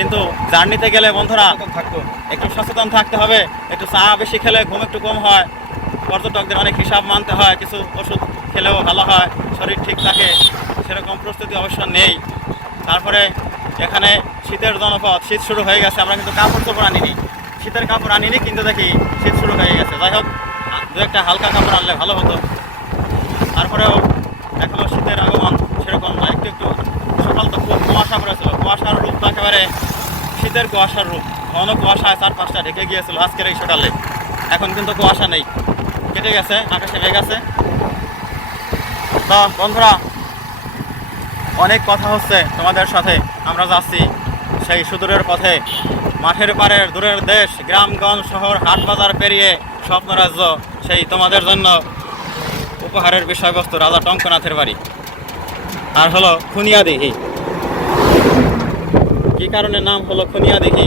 কিন্তু জার্নিতে গেলে বন্ধুরা একটু সচেতন থাকতে হবে। একটু চা বেশি খেলে ঘুম একটু কম হয় পর্যটকদের অনেক হিসাব মানতে হয় কিছু ওষুধ খেলেও ভালো হয় শরীর ঠিক থাকে সেরকম প্রস্তুতি অবশ্য নেই। তারপরে এখানে শীতের জনপদ শীত শুরু হয়ে গেছে আমরা কিন্তু কাপড় চোপড় আনিনি। শীতের কাপড় আনিনি কিন্তু দেখি শীত শুরু হয়ে গেছে। যাই হোক দু একটা হালকা কাপড় আনলে ভালো হতো। তারপরেও এখনও শীতের আগমন সেরকম একটু একটু কুয়াশা পড়েছিল কুয়াশার রূপ তো একেবারে শীতের কুয়াশার রূপ। ঘন কুয়াশায় চার পাঁচটা ঢেকে গিয়েছিল আজকের এই সকালে এখন কিন্তু কুয়াশা নেই। কেটে গেছে, আকাশে মেঘ আছে। তো বন্ধুরা, অনেক কথা হচ্ছে তোমাদের সাথে। আমরা যাচ্ছি সেই সুদূরের পথে। মাঠের পাড়ের দূরের দেশ, গ্রামগঞ্জ শহর, হাট বাজার পেরিয়ে স্বপ্নরাজ্য সেই তোমাদের জন্য উপহারের বিষয়বস্তু রাজা টঙ্কনাথের বাড়ি। আর হলো খুনিয়া দিঘি কারণে নাম হলো খুনিয়া দিঘি।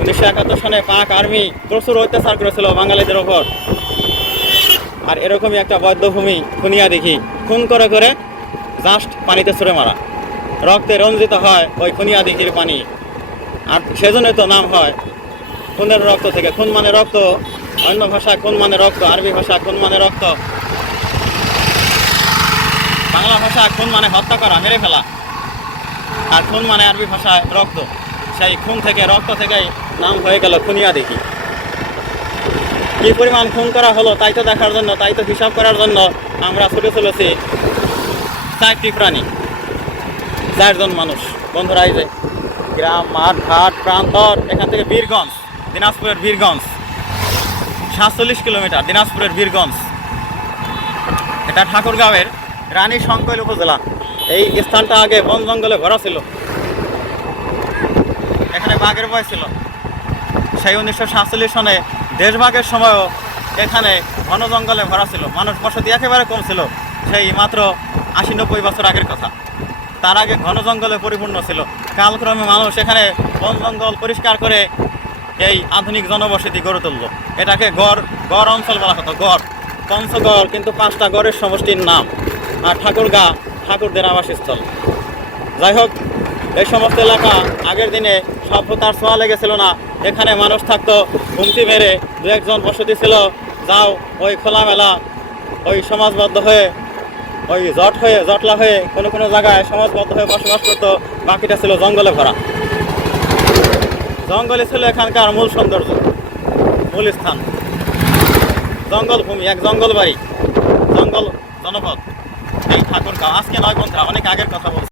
উনিশশো একাত্তর সনে পাক আর্মি প্রচুর অত্যাচার করেছিল বাঙালিদের ওপর। আর এরকমই একটা বদ্ধভূমি খুনিয়া দিঘি। খুন করে করে জাস্ট পানিতে ছুড়ে মারা। রক্তে রঞ্জিত হয় ওই খুনিয়া দিঘির পানি। আর সেজন্যই তো নাম হয় খুনের রক্ত থেকে। খুন মানে রক্ত, অন্য ভাষা খুন মানে রক্ত, আরবি ভাষা খুন মানে রক্ত। বাংলা ভাষা খুন মানে হত্যা করা, মেরে ফেলা। আর খুন মানে আরবি ভাষায় রক্ত। সেই খুন থেকে, রক্ত থেকেই নাম হয়ে গেল খুনিয়া দেখি। কি পরিমাণ খুন করা হলো তাই তো দেখার জন্য, তাই তো হিসাব করার জন্য আমরা ছুটে চলেছি চারটি প্রাণী। চারজন মানুষ। বন্ধুরা, এই যে গ্রাম, মাঠ, ঘাট, প্রান্তর, এখান থেকে বীরগঞ্জ, দিনাজপুরের বীরগঞ্জ। সাতচল্লিশ কিলোমিটার, দিনাজপুরের বীরগঞ্জ। এটা ঠাকুরগাঁওয়ের রানী সংকৈল উপজেলা। এই স্থানটা আগে বন জঙ্গলে ভরা ছিল। এখানে বাঘের বয় ছিল। সেই উনিশশো সাতচল্লিশ সনে দেশভাগের সময়ও এখানে ঘন জঙ্গলে ভরা ছিল। মানুষ বসতি একেবারে কম ছিল। সেই মাত্র আশি নব্বই বছর আগের কথা। তার আগে ঘন জঙ্গলে পরিপূর্ণ ছিল। কালক্রমে মানুষ এখানে বন জঙ্গল পরিষ্কার করে এই আধুনিক জনবসতি গড়ে তুললো। এটাকে গড় গড় অঞ্চল বলা হতো। গড়। পঞ্চগড়, কিন্তু পাঁচটা গড়ের সমষ্টির নাম। আর ঠাকুরগা ঠাকুরদের আবাসস্থল। যাই হোক, এই সমস্ত এলাকা আগের দিনে সভ্যতার ছোঁয়া লেগেছিল না। এখানে মানুষ থাকতো ঘুমটি মেরে দু একজন বসতি ছিল। যাও, ওই খোলামেলা, ওই সমাজবদ্ধ হয়ে, ওই জট হয়ে, জটলা হয়ে কোনো কোনো জায়গায় সমাজবদ্ধ হয়ে বসবাস করতো। বাকিটা ছিল জঙ্গলে ভরা। জঙ্গলে ছিল এখানকার মূল সৌন্দর্য, মূল স্থান। জঙ্গল ভূমি এক জঙ্গল বাড়ি, জঙ্গল জনপদ। এই ঠাকুরগাঁও আজকে নয় বন্ধুরা অনেক আগের কথা বলছি।